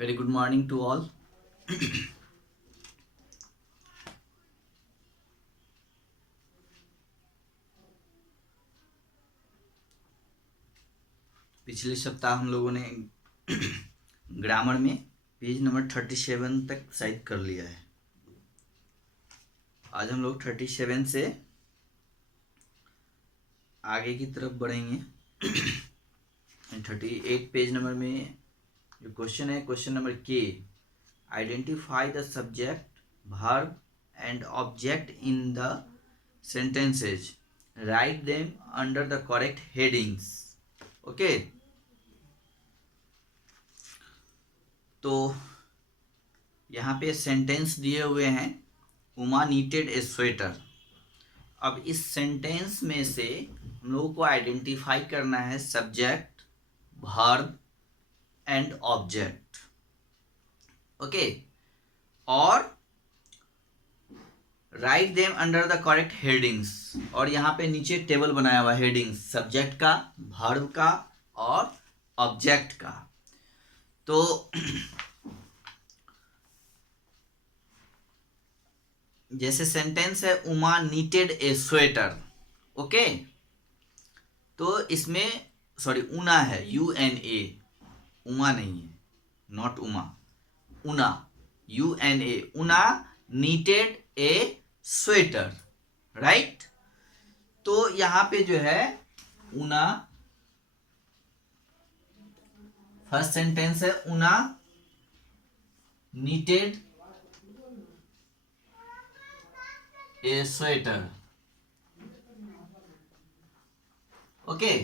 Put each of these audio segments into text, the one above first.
Very good morning to all. पिछले सप्ताह हम लोगों ने ग्रामर में पेज नंबर 37 तक शायद कर लिया है। आज हम लोग 37 से आगे की तरफ बढ़ेंगे। 38 पेज नंबर में जो क्वेश्चन है, क्वेश्चन नंबर के, identify the subject, verb and object in the sentences, right them under the correct headings. Okay, तो यहाँ पे सेंटेंस दिए हुए हैं, उमा नीटेड ए स्वेटर। अब इस सेंटेंस में से हम लोगों को आइडेंटिफाई करना है subject, verb and object. Okay, और write them under the correct headings. और यहाँ पे नीचे टेबल बनाया हुआ हेडिंग्स, सब्जेक्ट का, वर्ब का और ऑब्जेक्ट का। तो जैसे सेंटेंस है, उमा नीटेड ए स्वेटर। ओके, तो इसमें सॉरी ऊना है, UNA, उमा नहीं है, not Uma, Una, UNA, Una needed A sweater, right. तो यहाँ पे जो है ऊना, फर्स्ट सेंटेंस है, ऊना नीटेड ए स्वेटर। ओके,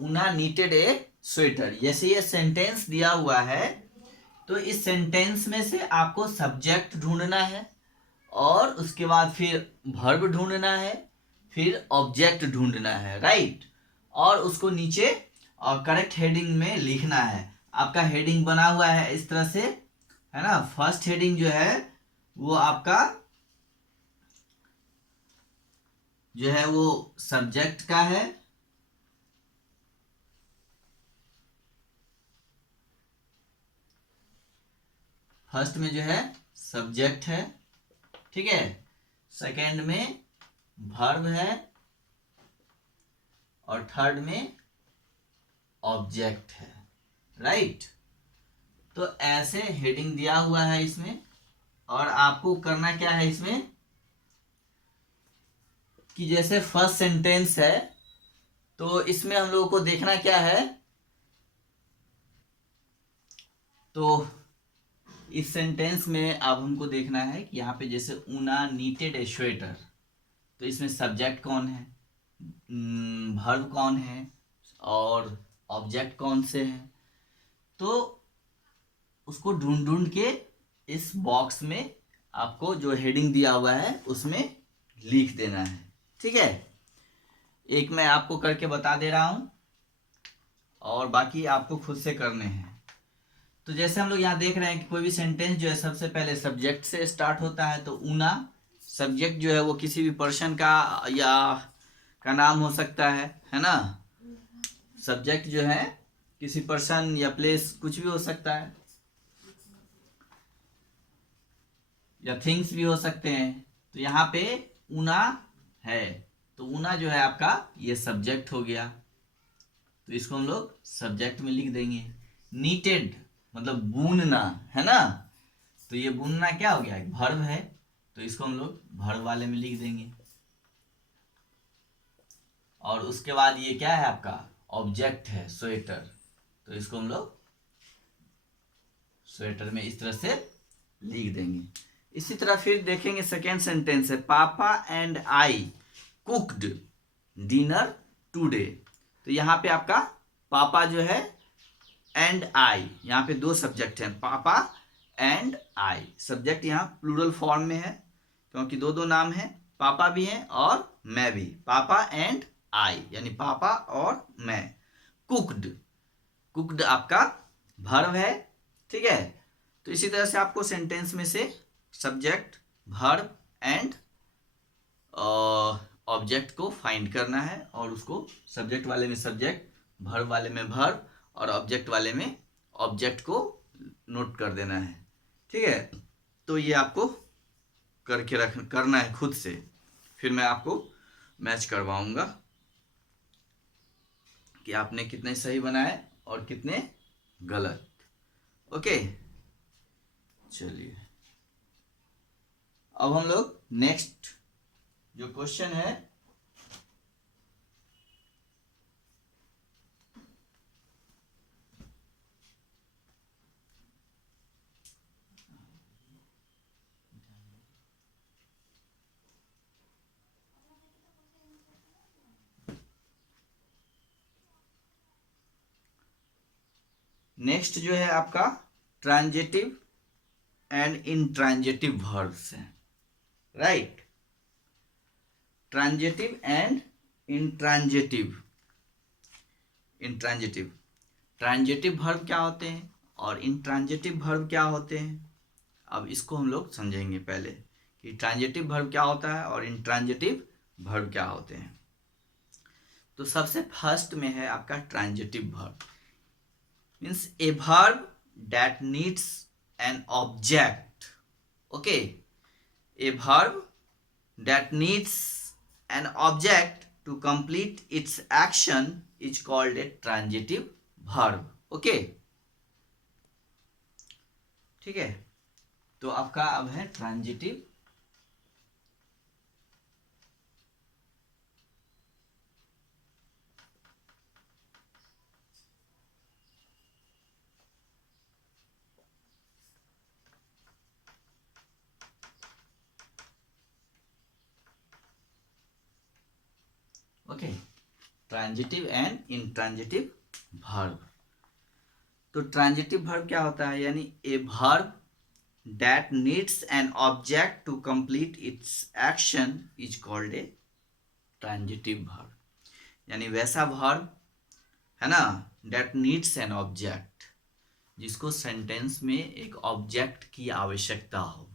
ऊना नीटेड ए स्वेटर। जैसे ये सेंटेंस दिया हुआ है, तो इस सेंटेंस में से आपको सब्जेक्ट ढूंढना है, और उसके बाद फिर वर्ब ढूंढना है, फिर ऑब्जेक्ट ढूंढना है, राइट। और उसको नीचे और करेक्ट हेडिंग में लिखना है। आपका हेडिंग बना हुआ है इस तरह से, है ना। फर्स्ट हेडिंग जो है वो आपका जो है वो सब्जेक्ट का है, फर्स्ट में जो है सब्जेक्ट है, ठीक है। सेकंड में वर्ब है, और थर्ड में ऑब्जेक्ट है, राइट। तो ऐसे हेडिंग दिया हुआ है इसमें, और आपको करना क्या है इसमें कि जैसे फर्स्ट सेंटेंस है, तो इसमें हम लोगों को देखना क्या है, तो इस सेंटेंस में अब हमको देखना है कि यहाँ पे जैसे ऊना नीटेड ए स्वेटर, तो इसमें सब्जेक्ट कौन है, वर्ब कौन है, और ऑब्जेक्ट कौन से हैं। तो उसको ढूंढ ढूंढ के इस बॉक्स में आपको जो हेडिंग दिया हुआ है उसमें लिख देना है, ठीक है। एक मैं आपको करके बता दे रहा हूं, और बाकी आपको खुद से करने हैं। तो जैसे हम लोग यहाँ देख रहे हैं कि कोई भी सेंटेंस जो है सबसे पहले सब्जेक्ट से स्टार्ट होता है, तो ऊना सब्जेक्ट जो है वो किसी भी पर्सन का या का नाम हो सकता है ना। सब्जेक्ट जो है किसी पर्सन या प्लेस, कुछ भी हो सकता है, या थिंग्स भी हो सकते हैं। तो यहाँ पे ऊना है, तो ऊना जो है आपका ये सब्जेक्ट हो गया, तो इसको हम लोग सब्जेक्ट में लिख देंगे। नीटेड मतलब बुनना, है ना, तो ये बुनना क्या हो गया, एक वर्ब है, तो इसको हम लोग वर्ब वाले में लिख देंगे। और उसके बाद ये क्या है आपका, ऑब्जेक्ट है, स्वेटर, तो इसको हम लोग स्वेटर में इस तरह से लिख देंगे। इसी तरह फिर देखेंगे सेकेंड सेंटेंस है, पापा and I cooked dinner today. तो यहाँ पे आपका पापा जो है, एंड आई, यहाँ पे दो सब्जेक्ट हैं, पापा एंड आई। सब्जेक्ट यहाँ प्लूरल फॉर्म में है, क्योंकि दो दो नाम है, पापा भी हैं और मैं भी, पापा एंड आई यानी पापा और मैं। कुक्ड, कुक्ड आपका वर्ब है, ठीक है। तो इसी तरह से आपको सेंटेंस में से सब्जेक्ट, वर्ब एंड ऑब्जेक्ट को फाइंड करना है, और उसको सब्जेक्ट वाले में सब्जेक्ट, वर्ब वाले में वर्ब, और ऑब्जेक्ट वाले में ऑब्जेक्ट को नोट कर देना है, ठीक है। तो ये आपको करके करना है खुद से, फिर मैं आपको मैच करवाऊंगा कि आपने कितने सही बनाए और कितने गलत। ओके, चलिए अब हम लोग नेक्स्ट जो क्वेश्चन है, नेक्स्ट जो है आपका ट्रांजिटिव एंड इंट्रांजिटिव वर्ब्स है, right. Transitive and intransitive. Intransitive transitive verb क्या होते हैं और इंट्रांजिटिव वर्ब क्या होते हैं, अब इसको हम लोग समझेंगे पहले कि ट्रांजिटिव वर्ब क्या होता है और इंट्रांजिटिव वर्ब क्या होते हैं। तो सबसे फर्स्ट में है आपका transitive verb, means a verb that needs an object. Okay, a verb that needs an object to complete its action is called a transitive verb. Okay, ठीक है। तो आपका अब है transitive okay, transitive and intransitive verb. तो transitive verb क्या होता है, यानी a verb that needs an object to complete its action is called a transitive verb. यानी वैसा वर्ब है ना, दैट नीड्स एन ऑब्जेक्ट, जिसको सेंटेंस में एक ऑब्जेक्ट की आवश्यकता हो,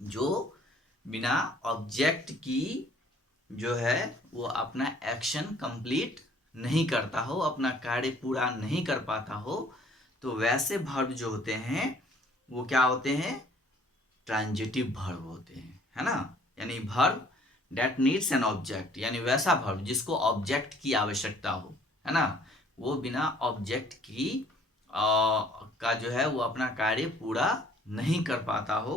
जो बिना ऑब्जेक्ट की जो है वो अपना एक्शन कंप्लीट नहीं करता हो, अपना कार्य पूरा नहीं कर पाता हो, तो वैसे वर्ब जो होते हैं वो क्या होते हैं, ट्रांजिटिव वर्ब होते हैं, है ना। यानी verb that needs an object, यानी वैसा वर्ब जिसको ऑब्जेक्ट की आवश्यकता हो, है ना, वो बिना ऑब्जेक्ट की का जो है वो अपना कार्य पूरा नहीं कर पाता हो,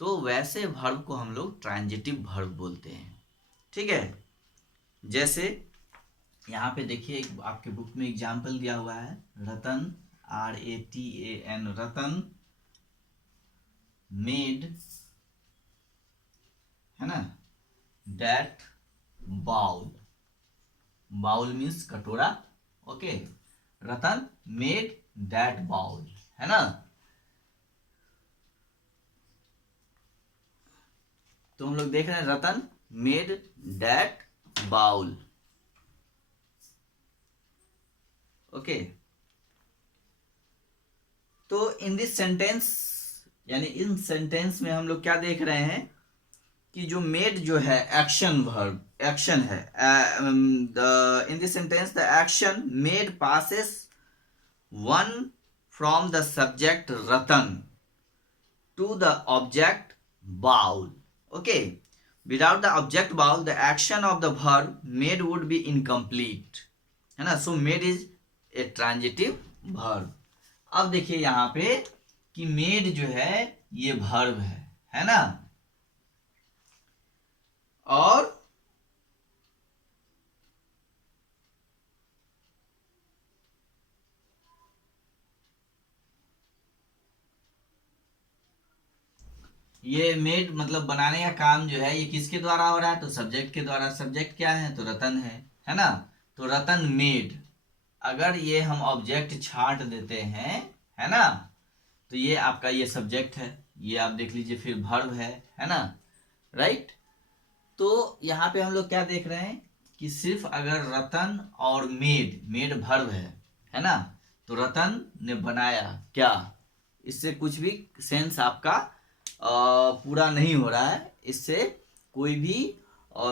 तो वैसे वर्ब को हम लोग ट्रांजिटिव वर्ब बोलते हैं, ठीक है। जैसे यहाँ पे देखिए आपके बुक में एग्जाम्पल दिया हुआ है, रतन, RATAN, रतन मेड, है ना, दैट बाउल। बाउल मीन्स कटोरा। Okay, Ratan made that bowl, है ना। तो हम लोग देख रहे हैं Ratan made that bowl. Okay, तो इन दिस सेंटेंस, यानी इन सेंटेंस में हम लोग क्या देख रहे हैं कि जो मेड जो है एक्शन वर्ब, एक्शन है, in this sentence the action made passes one from the subject Ratan to the object bowl. Okay, without the object bowl the action of the verb made would be incomplete, है ना। So made is a transitive verb. अब देखिए यहाँ पे कि made जो है ये वर्ब है ना, और ये मेड मतलब बनाने का काम जो है ये किसके द्वारा हो रहा है, तो सब्जेक्ट के द्वारा। सब्जेक्ट क्या है, तो रतन है ना। तो रतन मेड, अगर ये हम ऑब्जेक्ट छांट देते हैं, है ना, तो ये आपका ये सब्जेक्ट है, ये आप देख लीजिए फिर वर्ब है ना, राइट। तो यहाँ पे हम लोग क्या देख रहे हैं कि सिर्फ अगर रतन और मेड वर्ब है ना, तो रतन ने बनाया क्या, इससे कुछ भी सेंस आपका पूरा नहीं हो रहा है, इससे कोई भी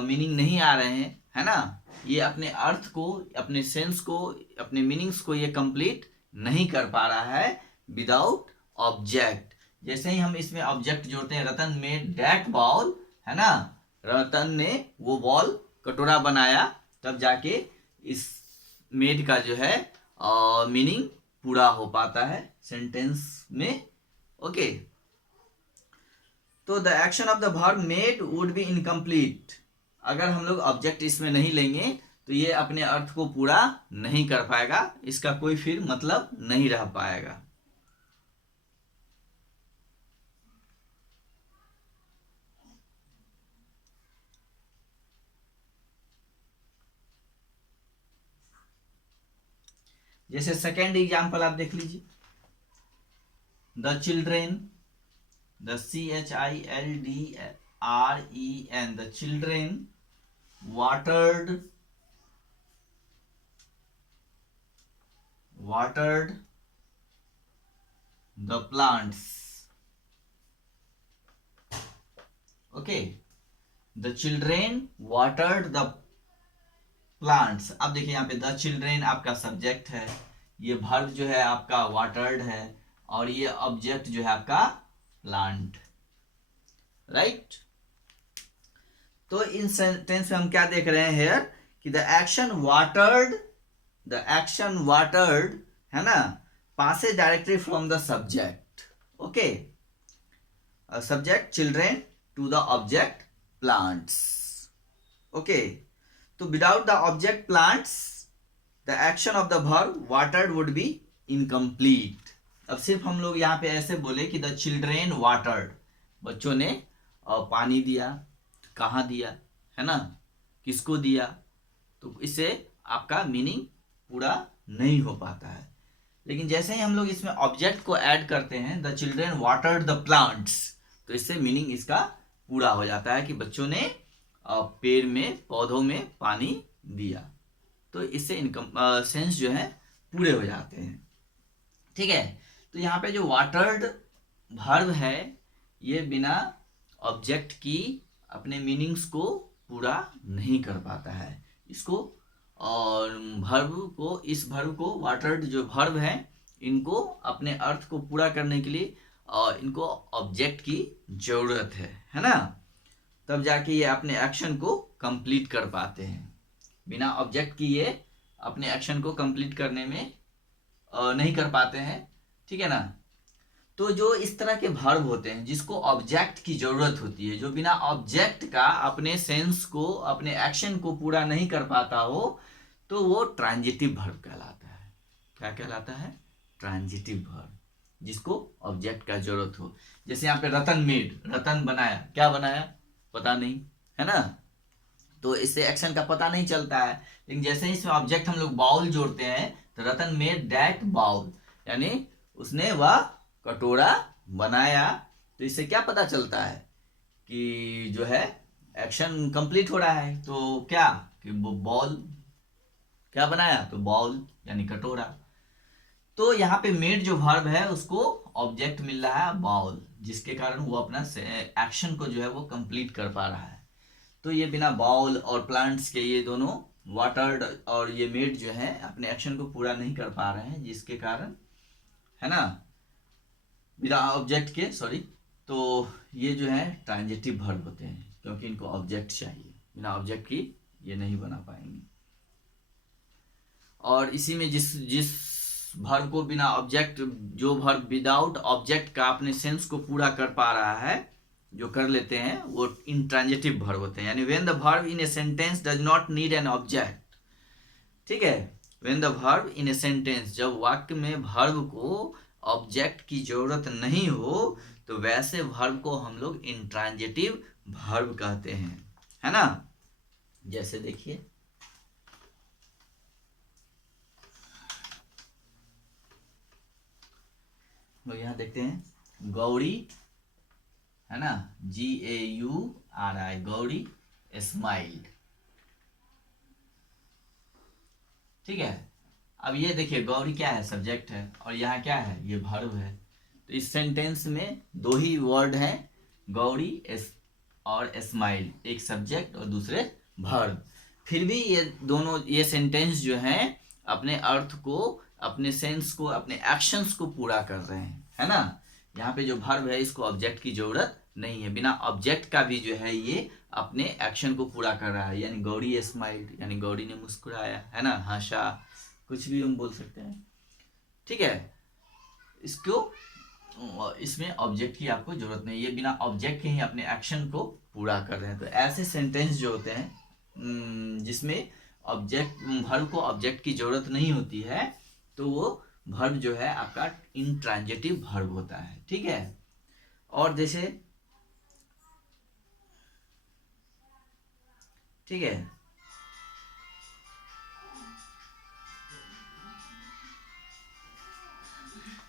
मीनिंग नहीं आ रहे हैं, है ना। ये अपने अर्थ को, अपने सेंस को, अपने मीनिंग्स को ये कंप्लीट नहीं कर पा रहा है विदाउट ऑब्जेक्ट। जैसे ही हम इसमें ऑब्जेक्ट जोड़ते हैं, रतन मेड दैट बॉल, है ना, रतन ने वो बॉल कटोरा बनाया, तब जाके इस मेड का जो है मीनिंग पूरा हो पाता है सेंटेंस में। ओके, तो the action of the verb made would be incomplete. अगर हम लोग ऑब्जेक्ट इसमें नहीं लेंगे तो ये अपने अर्थ को पूरा नहीं कर पाएगा, इसका कोई फिर मतलब नहीं रह पाएगा। जैसे सेकेंड एग्जाम्पल आप देख लीजिए, the children, the CHILDREN, the children watered the plants. Okay, the children watered the plants. अब देखिए यहाँ पे the children आपका सब्जेक्ट है, ये वर्ब जो है आपका watered है, और ये ऑब्जेक्ट जो है आपका प्लांट, राइट। तो इन सेंटेंस में हम क्या देख रहे हैं हेयर कि द एक्शन वाटर्ड, है ना, passes directly from the subject. Okay, subject children to the object plants. Okay, so without the object plants, the action of the verb watered would be incomplete. अब सिर्फ हम लोग यहाँ पे ऐसे बोले कि द चिल्ड्रेन वाटर्ड, बच्चों ने पानी दिया, कहाँ दिया, है ना, किसको दिया, तो इससे आपका मीनिंग पूरा नहीं हो पाता है। लेकिन जैसे ही हम लोग इसमें ऑब्जेक्ट को ऐड करते हैं, the children watered the plants, तो इससे मीनिंग इसका पूरा हो जाता है कि बच्चों ने पेड़ में, पौधों में पानी दिया, तो इससे इनकम सेंस जो है पूरे हो जाते हैं। ठीक है, तो यहाँ पे जो वाटर्ड वर्ब है ये बिना ऑब्जेक्ट की अपने मीनिंग्स को पूरा नहीं कर पाता है। इसको और वर्ब को, इस वर्ब को, वाटर्ड जो वर्ब है, इनको अपने अर्थ को पूरा करने के लिए इनको ऑब्जेक्ट की जरूरत है ना, तब जाके ये अपने एक्शन को कंप्लीट कर पाते हैं। बिना ऑब्जेक्ट की ये अपने एक्शन को कंप्लीट करने में नहीं कर पाते हैं। ठीक है ना, तो जो इस तरह के वर्ब होते हैं जिसको ऑब्जेक्ट की जरूरत होती है, जो बिना ऑब्जेक्ट का अपने सेंस को, अपने एक्शन को पूरा नहीं कर पाता हो, तो वो ट्रांजिटिव वर्ब कहलाता है। क्या कहलाता है? ट्रांजिटिव वर्ब, जिसको ऑब्जेक्ट का जरूरत हो। जैसे यहाँ पे रतन मेड, रतन बनाया, क्या बनाया पता नहीं, है ना, तो इससे एक्शन का पता नहीं चलता है। लेकिन जैसे ही इसमें ऑब्जेक्ट हम लोग बाउल जोड़ते हैं, तो रतन मेड दैट बाउल, यानी उसने वह कटोरा बनाया, तो इससे क्या पता चलता है कि जो है एक्शन कंप्लीट हो रहा है। तो क्या कि वो बॉल क्या बनाया, तो बॉल यानी कटोरा। तो यहाँ पे मेड जो वर्ब है उसको ऑब्जेक्ट मिल रहा है बाउल, जिसके कारण वो अपना एक्शन को जो है वो कंप्लीट कर पा रहा है। तो ये बिना बाउल और प्लांट्स के, ये दोनों वाटर्ड और ये मेड जो है अपने एक्शन को पूरा नहीं कर पा रहे हैं, जिसके कारण, है ना, बिना ऑब्जेक्ट के, सॉरी, तो ये जो है ट्रांजिटिव वर्ब होते हैं, क्योंकि इनको ऑब्जेक्ट चाहिए, बिना ऑब्जेक्ट की ये नहीं बना पाएंगे। और इसी में जिस वर्ब को बिना ऑब्जेक्ट, जो वर्ब विदाउट ऑब्जेक्ट का अपने सेंस को पूरा कर पा रहा है, जो कर लेते हैं, वो इंट्रांजिटिव वर्ब होते हैं। यानी when the verb in a sentence does not need an object. ठीक है, when the verb in a sentence, जब वाक्य में वर्ब को ऑब्जेक्ट की जरूरत नहीं हो, तो वैसे वर्ब को हम लोग इंट्रांजिटिव वर्ब कहते हैं, है ना। जैसे देखिए, लोग यहाँ देखते हैं गौरी, है ना, GAURI, गौरी स्माइल्ड। ठीक है, अब ये देखिए गौरी क्या है, सब्जेक्ट है, और यहाँ क्या है, ये वर्ब है। तो इस सेंटेंस में दो ही वर्ड हैं, गौरी और स्माइल, एक सब्जेक्ट और दूसरे वर्ब। फिर भी ये दोनों, ये सेंटेंस जो हैं अपने अर्थ को, अपने सेंस को, अपने एक्शंस को पूरा कर रहे हैं, है ना। यहाँ पे जो वर्ब है इसको ऑब्जेक्ट की जरूरत नहीं है, बिना ऑब्जेक्ट का भी जो है ये अपने एक्शन को पूरा कर रहा है। यानी गौरी स्माइल्ड, यानी गौरी ने मुस्कुराया, है ना, हंसा, कुछ भी हम बोल सकते हैं। ठीक है, इसमें ऑब्जेक्ट की आपको जरूरत नहीं, ये बिना ऑब्जेक्ट के ही अपने एक्शन को पूरा कर रहे हैं। तो ऐसे सेंटेंस जो होते हैं जिसमें ऑब्जेक्ट वर्ब को ऑब्जेक्ट की जरूरत नहीं होती है, तो वो वर्ब जो है आपका इंट्रांजिटिव वर्ब होता है। ठीक है, और जैसे ठीक है,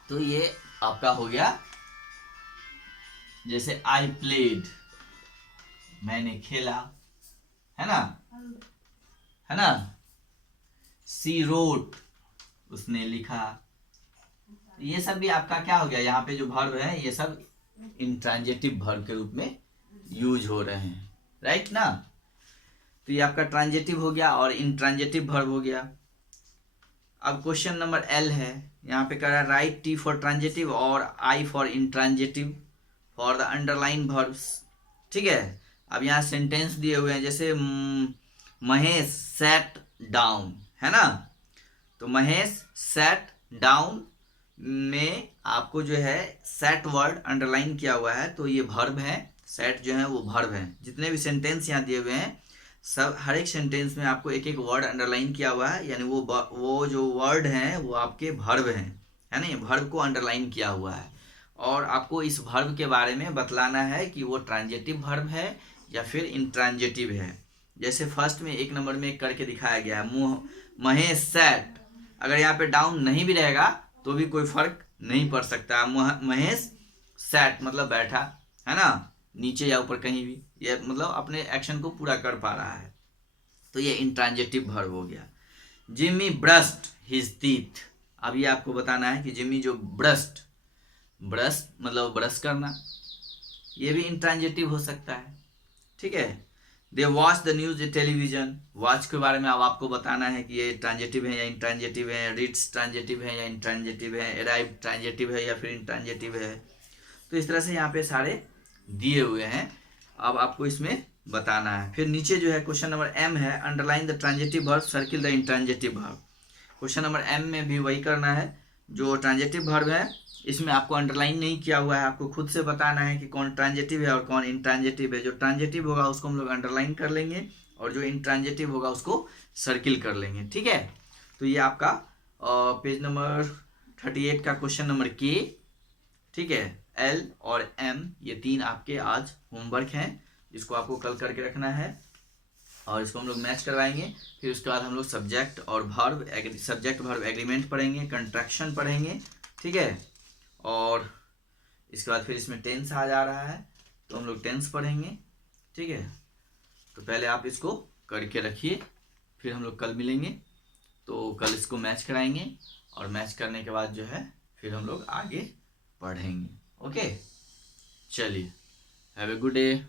तो ये आपका हो गया, जैसे आई प्लेड, मैंने खेला, है ना, है ना, सी रोट, उसने लिखा। ये सब भी आपका क्या हो गया, यहाँ पे जो वर्ब है ये सब इंट्रांजिटिव वर्ब के रूप में यूज हो रहे हैं, राइट ना। तो ये आपका ट्रांजिटिव हो गया और इंट्रांजिटिव वर्ब हो गया। अब क्वेश्चन नंबर एल है, यहाँ पे कह रहा है राइट टी फॉर ट्रांजिटिव और I for intransitive for the underline verbs. ठीक है, अब यहाँ सेंटेंस दिए हुए हैं, जैसे महेश सेट डाउन, है ना, तो महेश सेट डाउन में आपको जो है सेट वर्ड अंडरलाइन किया हुआ है, तो ये वर्ब है, सेट जो है वो वर्ब है। जितने भी सेंटेंस यहाँ दिए हुए हैं सब, हर एक सेंटेंस में आपको एक एक वर्ड अंडरलाइन किया हुआ है, यानी वो जो वर्ड हैं वो आपके वर्ब हैं, है ना, वर्ब को अंडरलाइन किया हुआ है। और आपको इस वर्ब के बारे में बतलाना है कि वो ट्रांजिटिव वर्ब है या फिर इंट्रांजिटिव है। जैसे फर्स्ट में 1 नंबर में करके दिखाया गया है, महेश सेट, अगर यहाँ पे डाउन नहीं भी रहेगा तो भी कोई फर्क नहीं पड़ सकता। महेश सेट मतलब बैठा, है ना, नीचे या ऊपर कहीं भी, ये मतलब अपने एक्शन को पूरा कर पा रहा है, तो ये इंट्रांजिटिव वर्ब हो गया। जिम्मी ब्रस्ट हिज टीथ, अब ये आपको बताना है कि जिम्मी जो ब्रस्ट मतलब ब्रश करना, ये भी इंट्रांजिटिव हो सकता है। ठीक है, they watch the news television, watch के बारे में अब आपको बताना है कि ये ट्रांजिटिव है या इंट्रांजिटिव है, रीड्स ट्रांजिटिव है या इंट्रांजिटिव है, अराइव ट्रांजिटिव है या फिर इंट्रांजिटिव है। तो इस तरह से यहाँ पे सारे दिए हुए हैं, अब आपको इसमें बताना है। फिर नीचे जो है क्वेश्चन नंबर एम है, underline the transitive verb circle the intransitive verb. Question number M में भी वही करना है, जो ट्रांजिटिव वर्ब है इसमें आपको अंडरलाइन नहीं किया हुआ है, आपको खुद से बताना है कि कौन ट्रांजिटिव है और कौन इंट्रांजिटिव है। जो ट्रांजिटिव होगा उसको हम लोग अंडरलाइन कर लेंगे और जो इंट्रांजिटिव होगा उसको सर्किल कर लेंगे। ठीक है, तो ये आपका पेज नंबर 38 का क्वेश्चन नंबर के। ठीक है, एल और एम ये 3 आपके आज होमवर्क हैं, जिसको आपको कल करके रखना है और इसको हम लोग मैच करवाएंगे। फिर उसके बाद हम लोग सब्जेक्ट और वर्ब, सब्जेक्ट वर्ब एग्रीमेंट पढ़ेंगे, कंट्रैक्शन पढ़ेंगे। ठीक है, और इसके बाद फिर इसमें टेंस आ जा रहा है तो हम लोग टेंस पढ़ेंगे। ठीक है, तो पहले आप इसको करके रखिए, फिर हम लोग कल मिलेंगे, तो कल इसको मैच कराएंगे और मैच करने के बाद जो है फिर हम लोग आगे पढ़ेंगे। ओके, चलिए, हैव ए गुड डे।